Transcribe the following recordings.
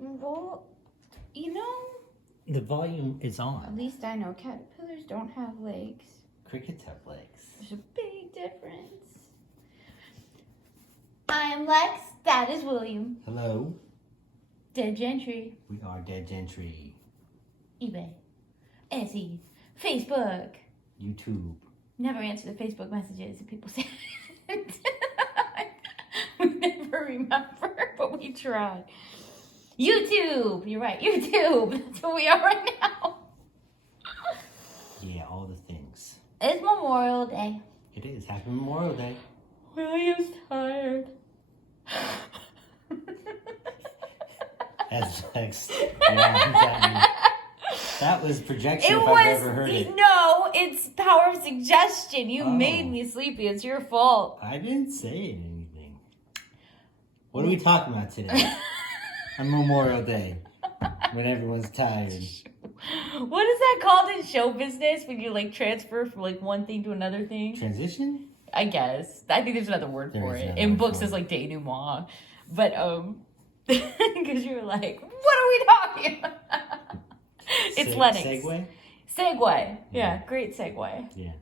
Well, you know... The volume is on. At least I know caterpillars don't have legs. Crickets have legs. There's a big difference. I am Lex. That is William. Hello. Dead Gentry. We are Dead Gentry. eBay. Etsy. Facebook. YouTube. Never answer the Facebook messages and people say we never remember, but we try. YouTube. You're right. YouTube. That's what we are right now. Yeah, all the things. It's Memorial Day. It is. Happy Memorial Day. William's tired. As Lex yawns at me. That was projection if I've ever heard it. No, it's power of suggestion. You made me sleepy. It's your fault. I didn't say anything. What are we talking about today? On Memorial Day, when everyone's tired. What is that called in show business when you like transfer from like one thing to another thing? Transition? I guess. I think there's another word for it. In books, it's like denouement. But, because you were like, what are we talking about? It's Lenox. Segue. Yeah, great segue. Yeah.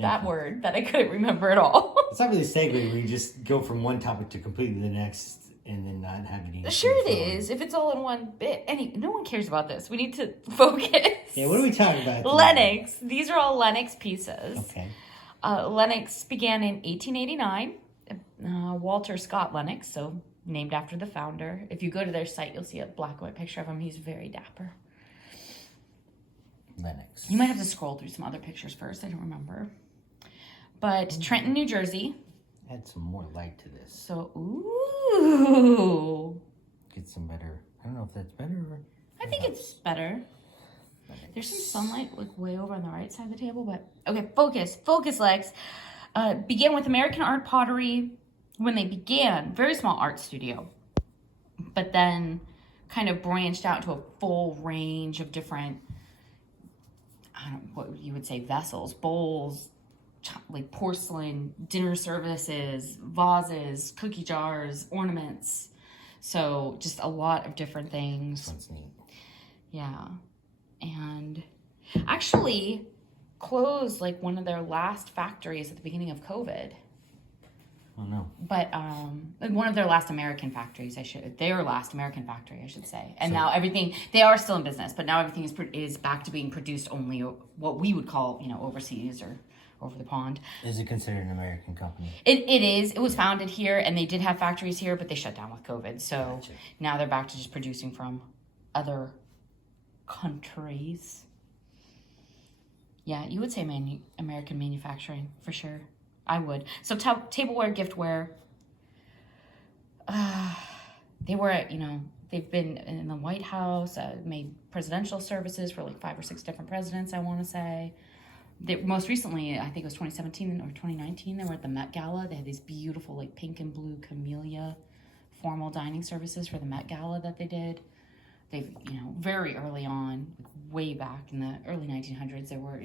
That word that I couldn't remember at all. It's not really segue where you just go from one topic to completely the next and then not have any... Sure it is, if it's all in one bit. No one cares about this. We need to focus. Yeah, what are we talking about today? Lenox. These are all Lenox pieces. Okay. Lenox began in 1889. Walter Scott Lenox, so named after the founder. If you go to their site, you'll see a black and white picture of him. He's very dapper. Lenox. You might have to scroll through some other pictures first. I don't remember. But Trenton, New Jersey. Add some more light to this. So, ooh. Get some better. I don't know if that's better or... I think it's better. There's some sunlight like way over on the right side of the table, but okay, focus, Lex. Began with American art pottery when they began, very small art studio, but then kind of branched out to a full range of different, I don't know what you would say, vessels, bowls, like porcelain, dinner services, vases, cookie jars, ornaments. So just a lot of different things. That's neat. Yeah. And actually closed like one of their last factories at the beginning of COVID. Oh no. But one of their last American factories, their last American factory, I should say. And so, now everything, they are still in business, but now everything is back to being produced only what we would call, overseas or over the pond. Is it considered an American company? It is. It was founded here, and they did have factories here, but they shut down with COVID. So now they're back to just producing from other countries. Yeah, you would say American manufacturing for sure. I would. So tableware, giftware. They were, they've been in the White House, made presidential services for like 5 or 6 different presidents, I want to say. Most recently, I think it was 2017 or 2019, they were at the Met Gala. They had these beautiful like pink and blue camellia formal dining services for the Met Gala that they did. They've, very early on, way back in the early 1900s, they were,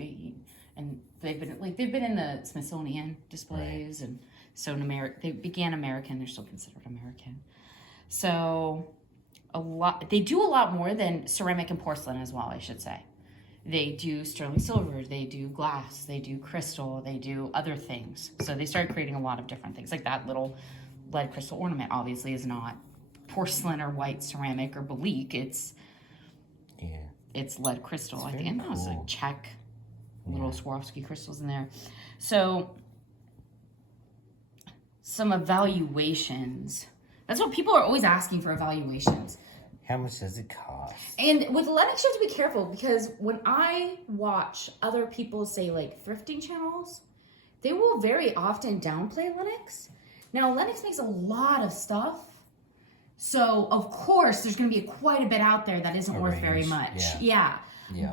and they've been in the Smithsonian displays, right. And so they began American. They're still considered American. So they do a lot more than ceramic and porcelain as well, I should say. They do sterling silver, they do glass, they do crystal, they do other things. So they started creating a lot of different things, like that little lead crystal ornament obviously is not porcelain or white ceramic or Belique. It's lead crystal. I think it's like Czech little Swarovski crystals in there. So some evaluations. That's what people are always asking for, evaluations. How much does it cost? And with Lenox, you have to be careful because when I watch other people say like thrifting channels, they will very often downplay Lenox. Now, Lenox makes a lot of stuff. So, of course, there's going to be quite a bit out there that isn't worth very much. Yeah.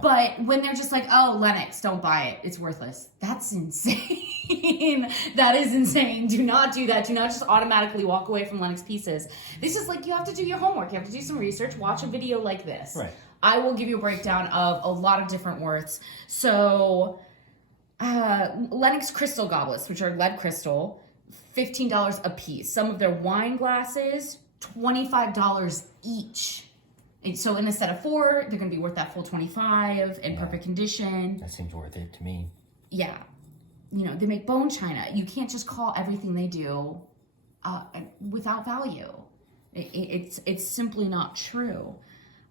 But when they're just like, oh, Lenox, don't buy it. It's worthless. That's insane. That is insane. Do not do that. Do not just automatically walk away from Lenox pieces. This is like you have to do your homework. You have to do some research. Watch a video like this. Right. I will give you a breakdown of a lot of different worths. So, Lenox crystal goblets, which are lead crystal, $15 a piece. Some of their wine glasses, $25 each. So in a set of 4, they're going to be worth that full 25 in perfect condition. That seems worth it to me. Yeah. They make bone china. You can't just call everything they do without value. It's simply not true.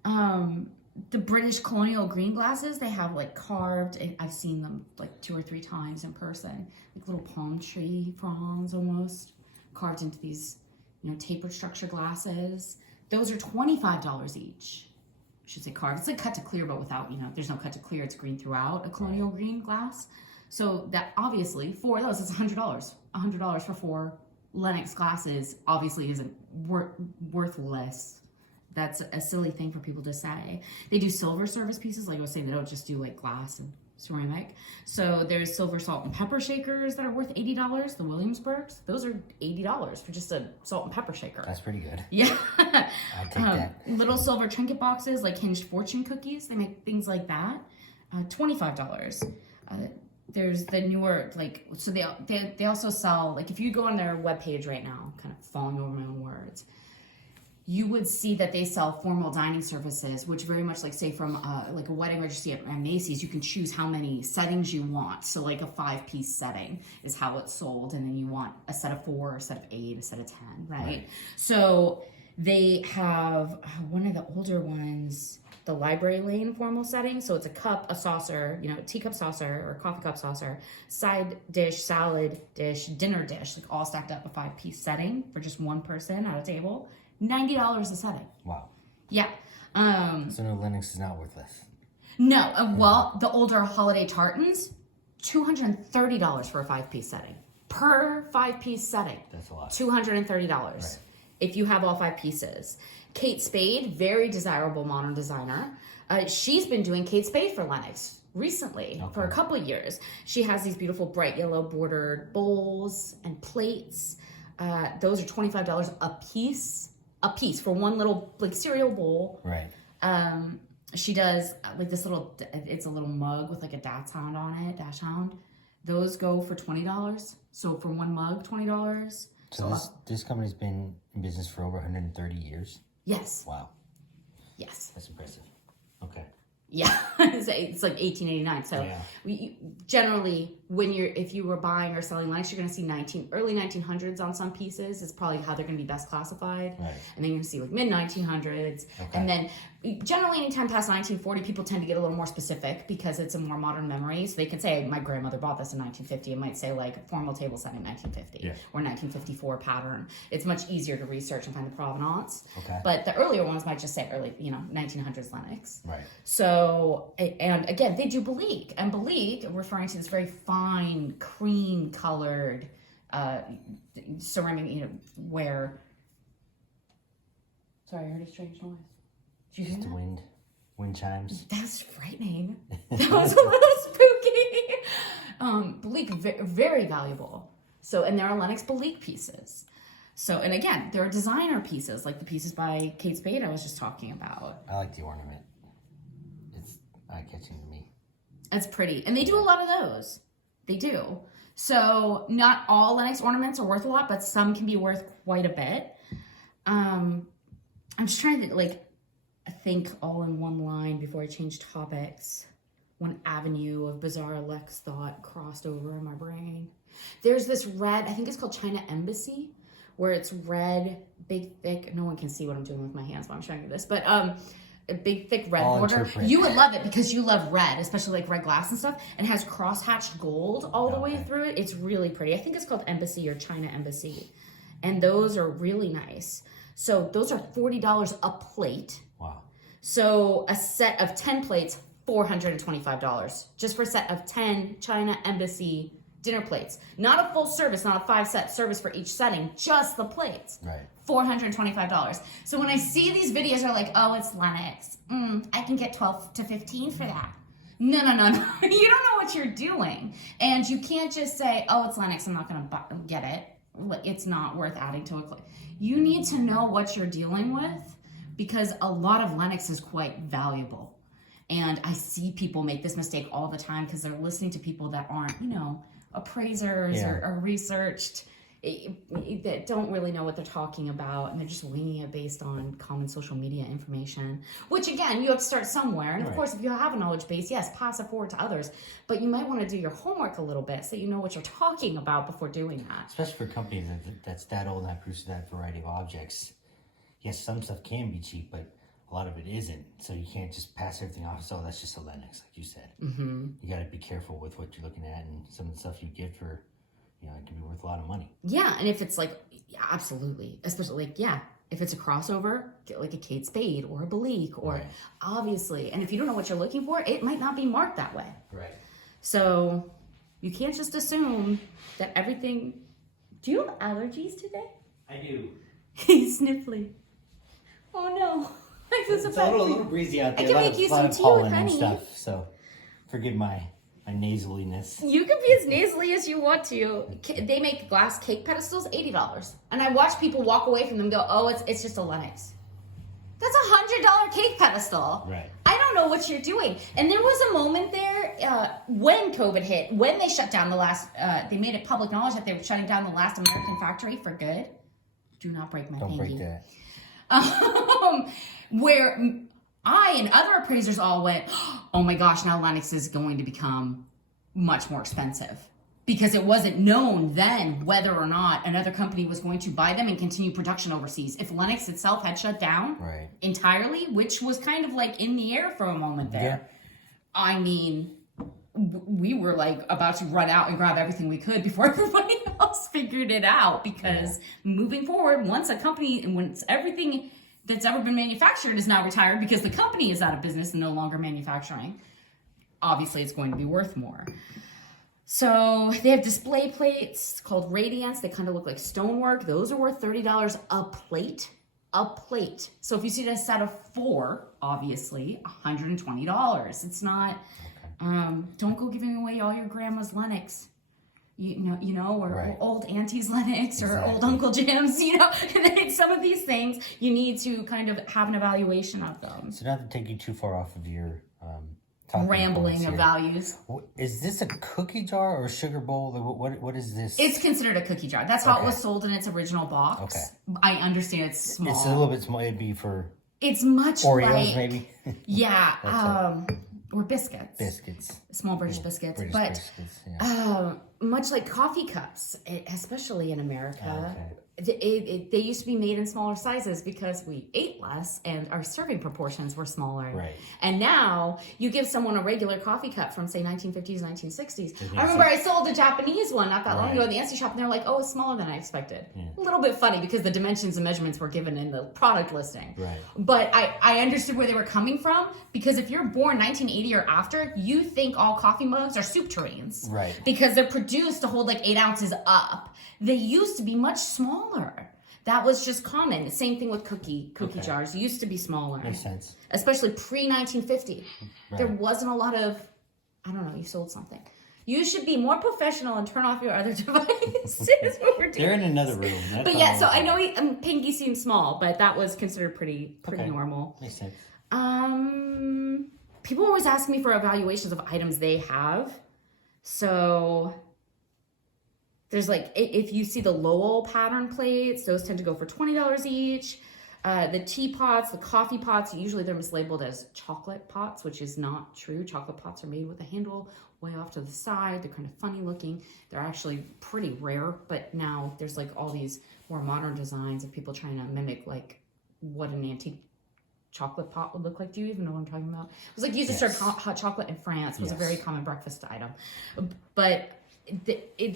The British colonial green glasses, they have like carved, and I've seen them like 2 or 3 times in person, like little palm tree fronds almost, carved into these, tapered structure glasses. Those are $25 each. I should say carved. It's like cut to clear, but without, there's no cut to clear. It's green throughout, a colonial green glass. So that obviously, for those, it's $100. $100 for 4 Lenox glasses obviously isn't worthless. That's a silly thing for people to say. They do silver service pieces, like I was saying, they don't just do like glass and ceramic. So there's silver salt and pepper shakers that are worth $80, the Williamsburgs. Those are $80 for just a salt and pepper shaker. That's pretty good. Yeah. I'll take that. Little silver trinket boxes, like hinged fortune cookies. They make things like that. $25. There's the newer, like, so they also sell, like, if you go on their webpage right now, kind of falling over my own words, you would see that they sell formal dining services, which very much like, say, from like a wedding registry at Macy's, you can choose how many settings you want. So like a 5-piece setting is how it's sold, and then you want a set of 4, a set of 8, a set of 10, right? So they have one of the older ones, the library lane formal setting. So it's a cup, a saucer, a teacup saucer or a coffee cup saucer, side dish, salad dish, dinner dish, like all stacked up, a 5-piece setting for just one person at a table. $90 a setting. Wow. Yeah. So no, Lenox is not worthless. No. Well, the older holiday tartans, $230 for a 5-piece setting. Per 5-piece setting. That's a lot. $230. Right. If you have all 5 pieces. Kate Spade, very desirable modern designer. She's been doing Kate Spade for Lenox recently, for a couple years. She has these beautiful bright yellow bordered bowls and plates. Those are $25 a piece for one little like cereal bowl. Right. She does like this little, it's a little mug with like a dash hound on it, dash hound. Those go for $20. So for one mug, $20. So this company's been in business for over 130 years? Yes. Wow. Yes. That's impressive. Okay. Yeah, it's like 1889. So we generally, if you were buying or selling Lenox, you're going to see early 1900s on some pieces. It's probably how they're going to be best classified. Right. And then you're going to see like mid 1900s, and then generally anytime past 1940, people tend to get a little more specific because it's a more modern memory. So they can say, my grandmother bought this in 1950. It might say like formal table set in 1950 or 1954 pattern. It's much easier to research and find the provenance. Okay. But the earlier ones might just say early, 1900s Lenox. Right. So, and again, they do Belique, and Belique, referring to this very fine cream colored ceramic, where. Sorry, I heard a strange noise. Did you hear Just that? wind chimes. That's frightening. That was a little spooky. Belique, very valuable. So, and there are Lenox Belique pieces. So, and again, there are designer pieces, like the pieces by Kate Spade I was just talking about. I like the ornament. It's eye-catching to me. It's pretty. And they do a lot of those. They do. So, not all Lenox ornaments are worth a lot, but some can be worth quite a bit. I'm just trying to, think all in one line before I change topics. One avenue of bizarre Lex thought crossed over in my brain. There's this red, I think it's called China Embassy, where it's red, big, thick. No one can see what I'm doing with my hands while I'm showing you this, but a big, thick red border. You would love it because you love red, especially like red glass and stuff, and has cross-hatched gold all the way through it. It's really pretty. I think it's called Embassy or China Embassy, and those are really nice. So those are $40 a plate. Wow. So a set of 10 plates, $425, just for a set of 10 China Embassy dinner plates. Not a full service, not a 5-set service for each setting, just the plates. Right. $425. So when I see these videos are like, oh, it's Lenox. I can get 12 to 15 for that. No. You don't know what you're doing. And you can't just say, oh, it's Lenox, I'm not going to get it. It's not worth adding to it. You need to know what you're dealing with because a lot of Lenox is quite valuable. And I see people make this mistake all the time because they're listening to people that aren't, appraisers or researched. that don't really know what they're talking about, and they're just winging it based on common social media information, which again, you have to start somewhere. And of course, if you have a knowledge base, yes, pass it forward to others, but you might want to do your homework a little bit so you know what you're talking about before doing that. Especially for companies that's that old and that produces that variety of objects. Yes, some stuff can be cheap, but a lot of it isn't. So you can't just pass everything off as, oh, that's just a Lenox, like you said. Mm-hmm. You got to be careful with what you're looking at, and some of the stuff you get for, it can be worth a lot of money. Yeah, and if it's like, absolutely. Especially like, if it's a crossover, get like a Kate Spade or a Belique or obviously. And if you don't know what you're looking for, it might not be marked that way. Right. So you can't just assume that everything... Do you have allergies today? I do. He's sniffly. Oh no. It's a little breezy out there. I can make you some tea with honey. Stuff, so forgive my nasaliness. You can be as nasally as you want to. They make glass cake pedestals, $80. And I watch people walk away from them and go, oh, it's just a Lenox. That's $100 cake pedestal. Right. I don't know what you're doing. And there was a moment there when COVID hit, when they shut down the last, they made it public knowledge that they were shutting down the last American factory for good. Do not break my Don't pinky. break that. Where I and other appraisers all went, oh my gosh, now Lenox is going to become much more expensive. Because it wasn't known then whether or not another company was going to buy them and continue production overseas. If Lenox itself had shut down entirely, which was kind of like in the air for a moment there. I mean, we were like about to run out and grab everything we could before everybody else figured it out. Because moving forward, once a company, and once everything that's ever been manufactured is now retired because the company is out of business and no longer manufacturing, obviously it's going to be worth more. So they have display plates called Radiance. They kind of look like stonework. Those are worth $30 a plate. A plate. So if you see a set of 4, obviously $120. It's not. Don't go giving away all your grandma's Lenox. Or old auntie's Lenox or old Uncle Jim's. Some of these things you need to kind of have an evaluation of them. So not to take you too far off of your rambling of values. Is this a cookie jar or a sugar bowl? What is this? It's considered a cookie jar. That's how it was sold in its original box. Okay. I understand it's small. It's a little bit small. It'd be for... It's much Oreos, like... maybe? Yeah. Or biscuits. Biscuits. Small British biscuits. Biscuits, much like coffee cups, especially in America... They used to be made in smaller sizes because we ate less and our serving proportions were smaller. Right. And now you give someone a regular coffee cup from, say, 1950s, 1960s. I remember I sold a Japanese one not that long ago in the Etsy shop, and they're like, oh, it's smaller than I expected. Yeah. A little bit funny because the dimensions and measurements were given in the product listing. Right. But I understood where they were coming from, because if you're born 1980 or after, you think all coffee mugs are soup tureens. Right. Because they're produced to hold like 8 ounces up. They used to be much smaller. That was just common. Same thing with cookie jars. Used to be smaller. Makes sense. Especially pre-1950. Right. There wasn't a lot of, I don't know, you sold something. You should be more professional and turn off your other devices. What we're doing. They're in another room. But yeah, so I know pinky seems small, but that was considered pretty normal. Makes sense. People always ask me for evaluations of items they have. So... there's like, if you see the Lowell pattern plates, those tend to go for $20 each. The teapots, the coffee pots, usually they're mislabeled as chocolate pots, which is not true. Chocolate pots are made with a handle way off to the side. They're kind of funny looking. They're actually pretty rare, but now there's like all these more modern designs of people trying to mimic like what an antique chocolate pot would look like. Do you even know what I'm talking about? It was like used to serve hot chocolate in France. It was a very common breakfast item. But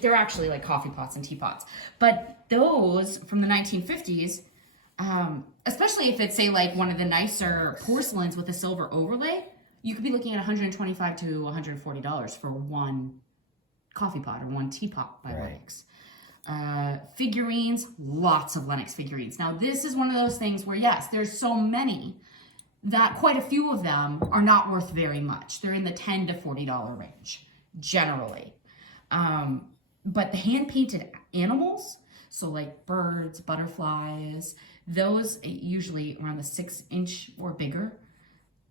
they're actually like coffee pots and teapots. But those from the 1950s, especially if it's, say, like one of the nicer porcelains with a silver overlay, you could be looking at $125 to $140 for one coffee pot or one teapot by Lenox. Figurines, lots of Lenox figurines. Now, this is one of those things where, yes, there's so many that quite a few of them are not worth very much. They're in the $10 to $40 range, generally. But the hand-painted animals, so like birds, butterflies, those usually around the 6-inch or bigger,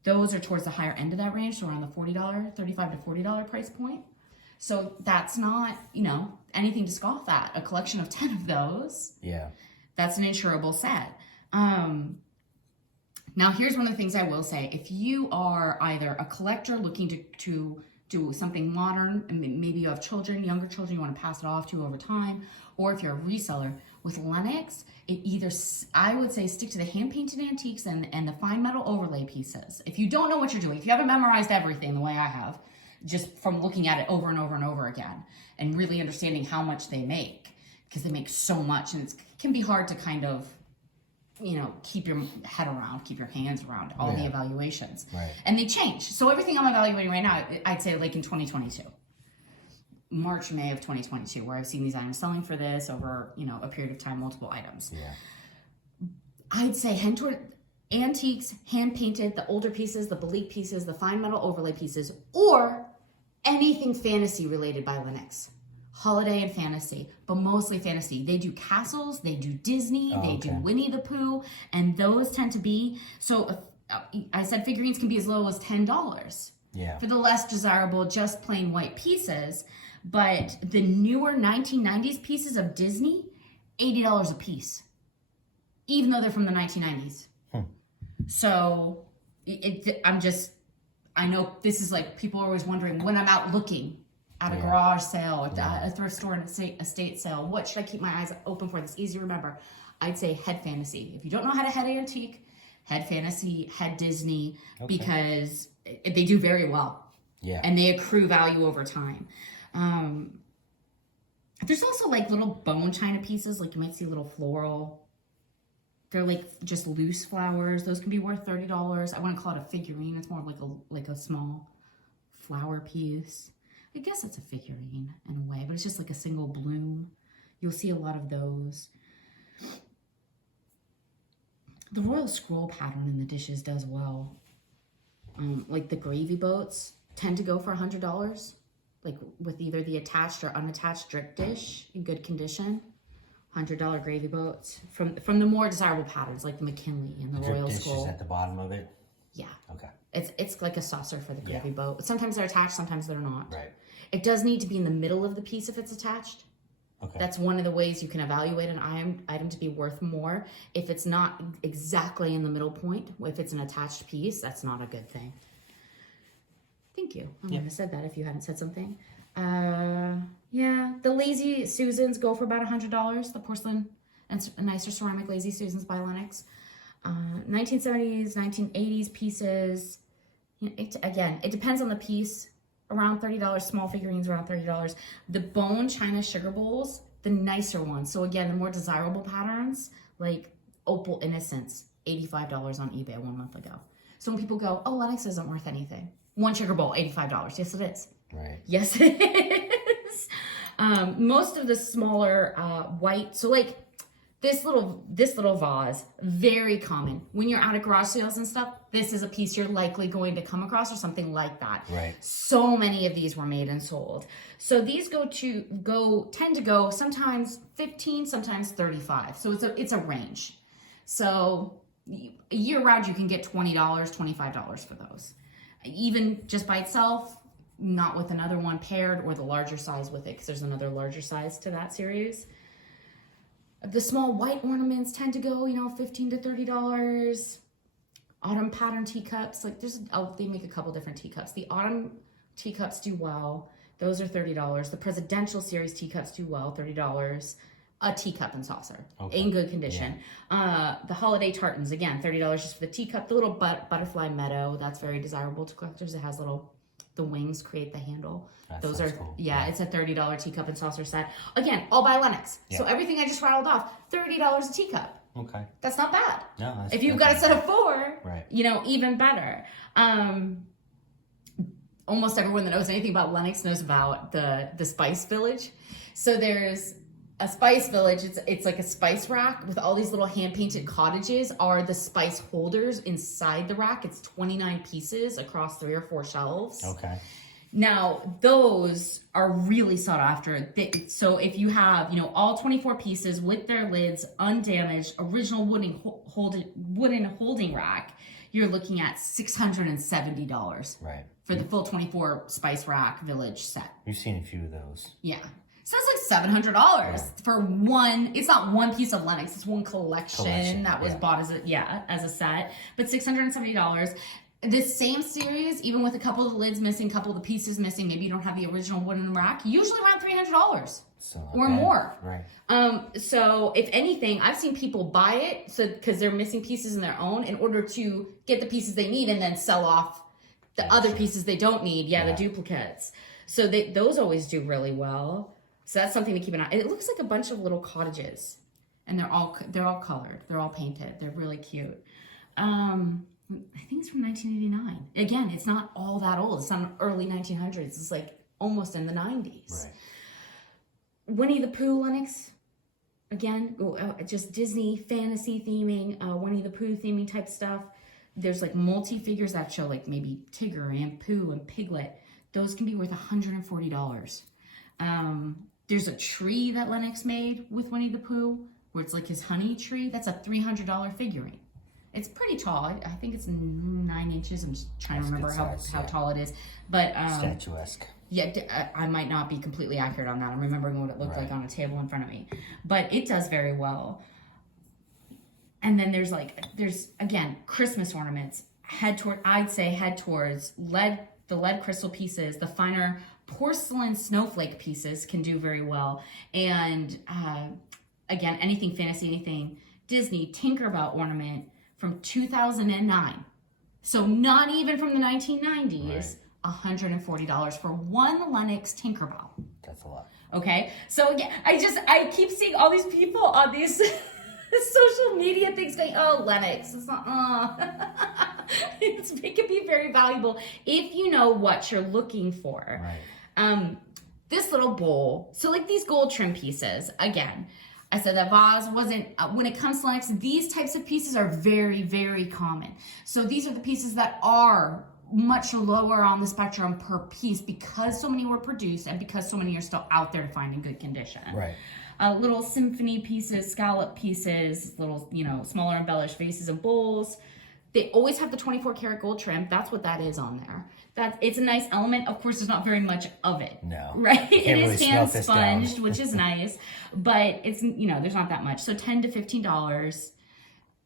those are towards the higher end of that range, so around the $35 to $40 price point. So that's not, anything to scoff at. A collection of 10 of those. Yeah. That's an insurable set. Now, here's one of the things I will say. If you are either a collector looking to do something modern, and maybe you have children, younger children, you want to pass it off to over time, or if you're a reseller, with Lenox, I would say stick to the hand-painted antiques and the fine metal overlay pieces. If you don't know what you're doing, if you haven't memorized everything the way I have, just from looking at it over and over and over again, and really understanding how much they make, because they make so much, and it can be hard to kind of, keep your head around, keep your hands around all the evaluations. Right. And they change. So everything I'm evaluating right now, I'd say like in 2022. March, May of 2022, where I've seen these items selling for this over, a period of time, multiple items. Yeah. I'd say head toward antiques, hand-painted, the older pieces, the Belique pieces, the fine metal overlay pieces, or anything fantasy related by Lenox. Holiday and fantasy, but mostly fantasy. They do castles, they do Disney, they do Winnie the Pooh, and those tend to be, so I said figurines can be as low as $10 for the less desirable, just plain white pieces, but the newer 1990s pieces of Disney, $80 a piece, even though they're from the 1990s. So I know this is like, people are always wondering when I'm out looking at a garage sale, a thrift store, and estate sale, what should I keep my eyes open for that's easy to remember? I'd say head fantasy. If you don't know how to head antique, head fantasy, head Disney, because they do very well. Yeah. And they accrue value over time. There's also like little bone china pieces, like you might see little floral. They're like just loose flowers. Those can be worth $30. I wouldn't call it a figurine. It's more like a small flower piece. I guess it's a figurine in a way, but it's just like a single bloom. You'll see a lot of those. The royal scroll pattern in the dishes does well. Like the gravy boats tend to go for $100, like with either the attached or unattached drip dish in good condition. $100 gravy boats from the more desirable patterns, like the McKinley and the royal drip dish scroll. Is at the bottom of it. Yeah. Okay. It's like a saucer for the gravy boat. Sometimes they're attached, sometimes they're not. Right. It does need to be in the middle of the piece if it's attached. Okay. That's one of the ways you can evaluate an item to be worth more. If it's not exactly in the middle point, if it's an attached piece, that's not a good thing. Thank you. I wouldn't have said that if you hadn't said something. The Lazy Susans go for about $100. The porcelain and nicer ceramic Lazy Susans by Lenox. 1970s, 1980s pieces. It depends on the piece. Around $30. Small figurines around $30. The bone china sugar bowls, the nicer ones. So again, the more desirable patterns, like Opal Innocence, $85 on eBay 1 month ago. So when people go, oh, Lenox isn't worth anything. One sugar bowl, $85. Yes, it is. Right. Yes, it is. Most of the smaller white, so like this little vase, very common. When you're out at garage sales and stuff, this is a piece you're likely going to come across or something like that. Right. So many of these were made and sold. So these tend to go sometimes 15, sometimes 35. So it's a range. So year round you can get $20, $25 for those. Even just by itself, not with another one paired or the larger size with it, because there's another larger size to that series. The small white ornaments tend to go, $15 to $30. Autumn pattern teacups, they make a couple different teacups. The autumn teacups do well. Those are $30. The presidential series teacups do well, $30. A teacup and saucer in good condition. Yeah. The holiday tartans, again, $30 just for the teacup. The little butterfly meadow, that's very desirable to collectors. It has the wings create the handle. Those are cool. It's a $30 teacup and saucer set. Again, all by Lenox. Yeah. So everything I just rattled off, $30 a teacup. Okay. That's not bad. No, if you've got a set of 4, right. Even better. Almost everyone that knows anything about Lenox knows about the Spice Village. So there's a Spice Village. It's like a spice rack with all these little hand-painted cottages are the spice holders inside the rack. It's 29 pieces across 3 or 4 shelves. Okay. Now, those are really sought after. So if you have, all 24 pieces with their lids undamaged, original wooden holding rack, you're looking at $670 Right. for the full 24 spice rack village set. We've seen a few of those. Yeah. So it's like $700 for one. It's not one piece of Lenox. It's one collection that was bought as a set. But $670. This same series, even with a couple of the lids missing, a couple of the pieces missing, maybe you don't have the original wooden rack, usually around $300 or more. Right. So if anything, I've seen people buy it because they're missing pieces in their own in order to get the pieces they need and then sell off the other pieces they don't need. The duplicates. So those always do really well. So that's something to keep an eye. It looks like a bunch of little cottages, and they're all colored. They're all painted. They're really cute. I think it's from 1989. Again, it's not all that old. It's not early 1900s. It's like almost in the 90s. Right. Winnie the Pooh Lenox. Again, just Disney fantasy theming, Winnie the Pooh theming type stuff. There's like multi-figures that show like maybe Tigger and Pooh and Piglet. Those can be worth $140. There's a tree that Lenox made with Winnie the Pooh where it's like his honey tree. That's a $300 figurine. It's pretty tall. I think it's 9 inches. I'm just trying to remember how tall it is. But statuesque. Yeah, I might not be completely accurate on that. I'm remembering what it looked like on a table in front of me. But it does very well. And then there's again, Christmas ornaments. I'd say head towards the lead crystal pieces. The finer porcelain snowflake pieces can do very well. And again, anything fantasy, anything Disney, Tinkerbell ornament from 2009. So not even from the 1990s, $140 for one Lenox Tinkerbell. That's a lot. Okay, so again, I keep seeing all these people on these social media things going, oh, Lenox, it's not, it can be very valuable if you know what you're looking for. Right. This little bowl, so like these gold trim pieces, again, I said that vase wasn't, when it comes to Lenox, these types of pieces are very, very common. So these are the pieces that are much lower on the spectrum per piece because so many were produced and because so many are still out there to find in good condition. Right. Little symphony pieces, scallop pieces, little, smaller embellished vases and bowls. They always have the 24 karat gold trim. That's what that is on there. It's a nice element. Of course, there's not very much of it. No. Right? It is really hand sponged, which is nice. But it's, there's not that much. So $10 to $15.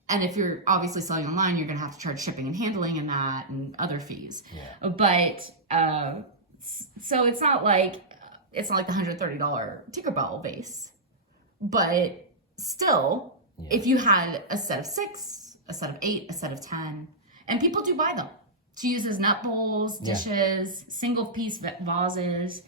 And if you're obviously selling online, you're going to have to charge shipping and handling and that and other fees. Yeah. But, so it's not like the $130 Tinkerbell vase. But still, if you had a set of 6, a set of 8, a set of 10, and people do buy them to use as nut bowls, dishes, single piece vases.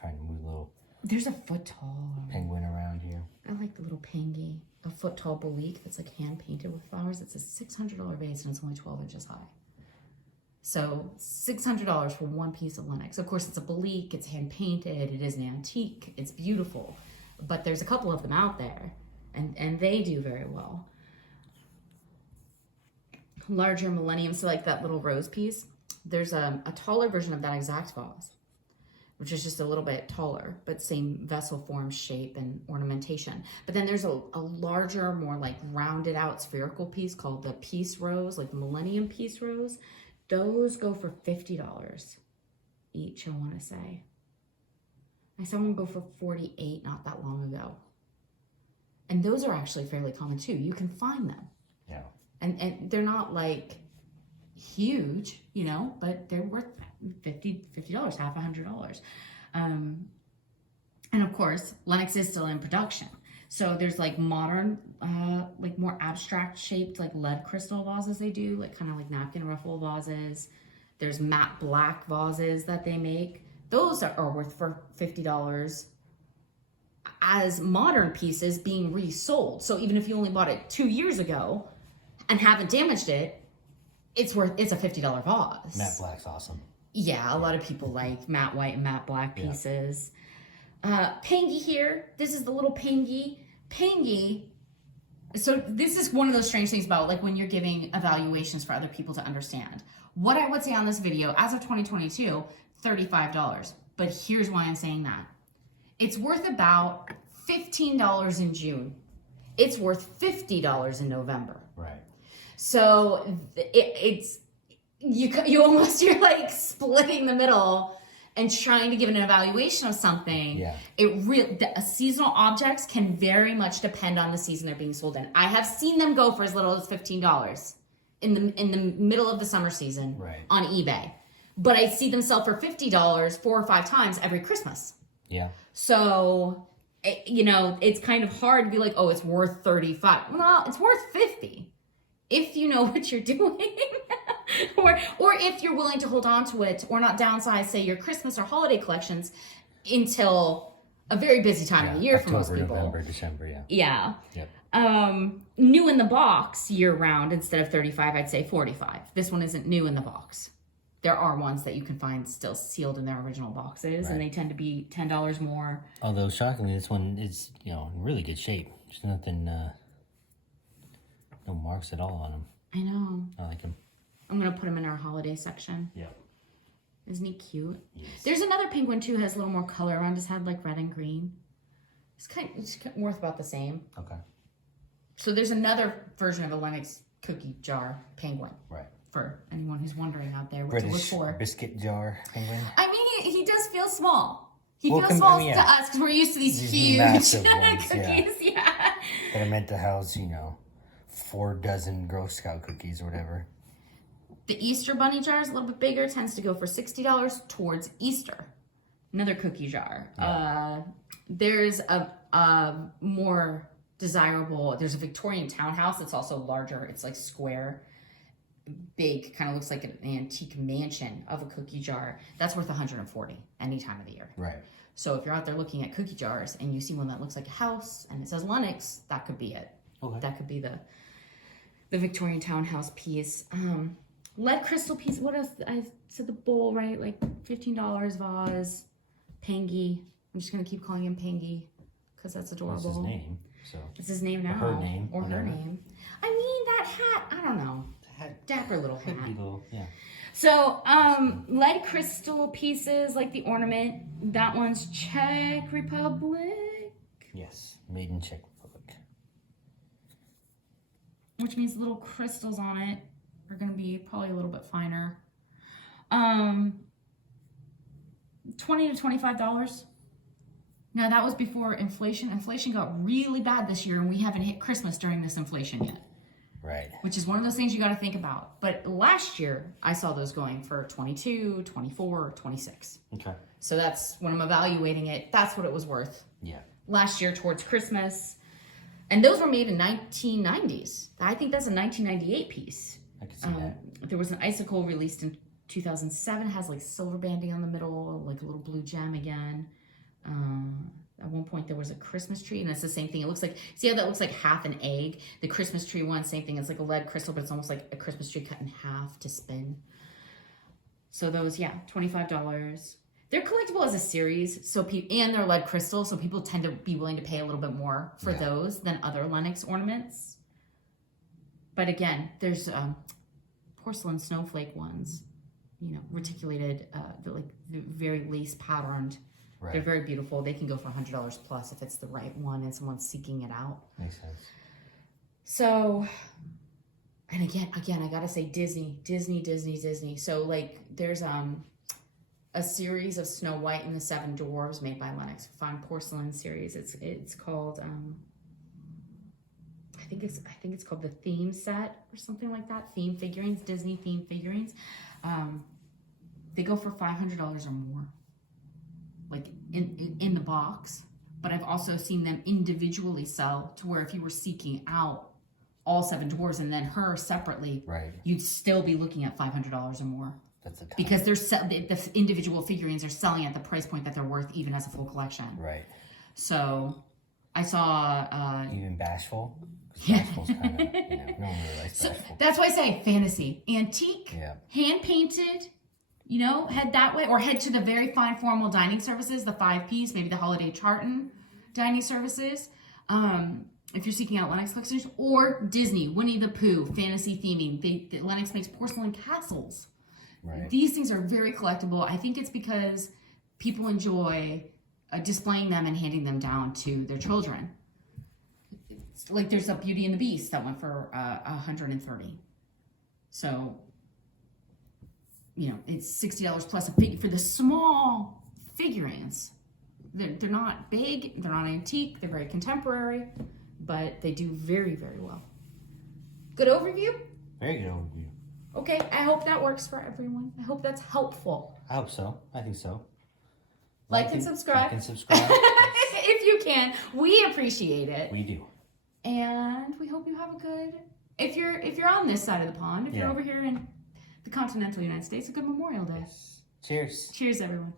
Trying to move a little. There's a foot tall penguin around here. I like the little pengy, a foot tall Belique that's like hand painted with flowers. It's a $600 vase and it's only 12 inches high. So $600 for one piece of Lenox. Of course, it's a Belique, it's hand painted, it is an antique, it's beautiful. But there's a couple of them out there, and they do very well. Larger Millennium, so like that little rose piece. There's a taller version of that exact vase, which is just a little bit taller, but same vessel form, shape, and ornamentation. But then there's a larger, more like rounded out spherical piece called the Peace Rose, like the Millennium Peace Rose. Those go for $50 each, I want to say. I saw one go for $48 not that long ago. And those are actually fairly common too. You can find them. Yeah. And they're not like huge, but they're worth $50, half $100. And of course, Lenox is still in production. So there's like modern, like more abstract shaped, like lead crystal vases they do, like kind of like napkin ruffle vases. There's matte black vases that they make. Those are worth for $50 as modern pieces being resold. So even if you only bought it 2 years ago and haven't damaged it, it's a $50 vase. Matte black's awesome. Yeah, a lot of people like matte white and matte black pieces. Pangy here. This is the little Pangy. Pangy So this is one of those strange things about like when you're giving evaluations for other people to understand. What I would say on this video, as of 2022, $35. But here's why I'm saying that. It's worth about $15 in June. It's worth $50 in November. Right. So it's you almost, you're like splitting the middle and trying to give an evaluation of something. Yeah. Seasonal objects can very much depend on the season they're being sold in. I have seen them go for as little as $15 in the middle of the summer season on eBay. But I see them sell for $50 4 or 5 times every Christmas. Yeah. So, it's kind of hard to be like, oh, it's worth $35. Well, it's worth $50 if you know what you're doing. or if you're willing to hold on to it or not downsize, say, your Christmas or holiday collections until a very busy time of the year. October, for most people. November, December, yeah. Yeah. Yep. New in the box year round, instead of 35, I'd say 45. This one isn't new in the box. There are ones that you can find still sealed in their original boxes, and they tend to be $10 more. Although, shockingly, this one is, in really good shape. There's nothing, no marks at all on them. I know. I like them. I'm going to put him in our holiday section. Yeah. Isn't he cute? Yes. There's another pink one, too, has a little more color around his head, like red and green. It's worth about the same. Okay. So there's another version of a Lenox cookie jar penguin. Right. For anyone who's wondering out there what British to look for. biscuit jar penguin. I mean, he does feel small. He Well, feels small yeah. to us because we're used to these huge massive ones, cookies. Yeah. That are meant to house, 4 dozen Girl Scout cookies or whatever. The Easter bunny jar is a little bit bigger, tends to go for $60 towards Easter. Another cookie jar. Yeah. There's a more desirable, there's a Victorian townhouse that's also larger. It's like square, big, kind of looks like an antique mansion of a cookie jar. That's worth $140 any time of the year. Right. So if you're out there looking at cookie jars and you see one that looks like a house and it says Lenox, that could be it. Okay. That could be the Victorian townhouse piece. Lead crystal piece. What else? I said the bowl, right? Like $15 vase. Pangy. I'm just going to keep calling him Pangy because that's adorable. That's his name. So. It's his name now. Her name. Or her name. I mean, that hat, I don't know. Dapper little hat. Yeah. So, lead crystal pieces, like the ornament. That one's Czech Republic. Yes. Made in Czech Republic. Which means little crystals on it are going to be probably a little bit finer. $20 to $25. Now, that was before inflation. Inflation got really bad this year, and we haven't hit Christmas during this inflation yet. Right. Which is one of those things you got to think about. But last year, I saw those going for 22, 24, 26. Okay. So that's, when I'm evaluating it, that's what it was worth. Yeah. Last year towards Christmas. And those were made in 1990s. I think that's a 1998 piece. I can see that. There was an icicle released in 2007. It has like silver banding on the middle, like a little blue gem again. At one point there was a Christmas tree, and it's the same thing. It looks like, see how that looks like half an egg? The Christmas tree one, same thing. It's like a lead crystal, but it's almost like a Christmas tree cut in half to spin. So those, yeah, $25. They're collectible as a series, so and they're lead crystal, so people tend to be willing to pay a little bit more for those than other Lenox ornaments. But again, there's porcelain snowflake ones, reticulated, they're very lace patterned. Right. They're very beautiful. They can go for $100 plus if it's the right one and someone's seeking it out. Makes sense. So, and again, I gotta say Disney. So there's a series of Snow White and the Seven Dwarves made by Lenox, fine porcelain series. It's called I think it's called the Theme Set or something like that. Theme figurines, Disney theme figurines. They go for $500 or more, like in the box. But I've also seen them individually sell to where if you were seeking out all Seven Dwarves and then her separately, right, you'd still be looking at $500 or more. That's a ton. Because the individual figurines are selling at the price point that they're worth, even as a full collection. Right. So, I saw even Bashful. Bashful's kind of, no one really likes Bashful. That's why I say fantasy, antique, hand painted. Head that way, or head to the very fine formal dining services, the 5 piece, maybe the holiday tartan dining services. if you're seeking out Lenox collections, or Disney, Winnie the Pooh, fantasy theming. Lenox makes porcelain castles. Right. These things are very collectible. I think it's because people enjoy displaying them and handing them down to their children. It's like there's a Beauty and the Beast that went for $130. So, it's $60 plus a figure for the small figurines. They're not big, they're not antique, they're very contemporary, but they do very, very well. Good overview? Very good overview. Okay, I hope that works for everyone. I hope that's helpful. I hope so. I think so. Like and subscribe. Like and subscribe. If you can. We appreciate it. We do. And we hope you have a good, if you're on this side of the pond, if you're over here in the continental United States, a good Memorial Day. Yes. Cheers. Cheers, everyone.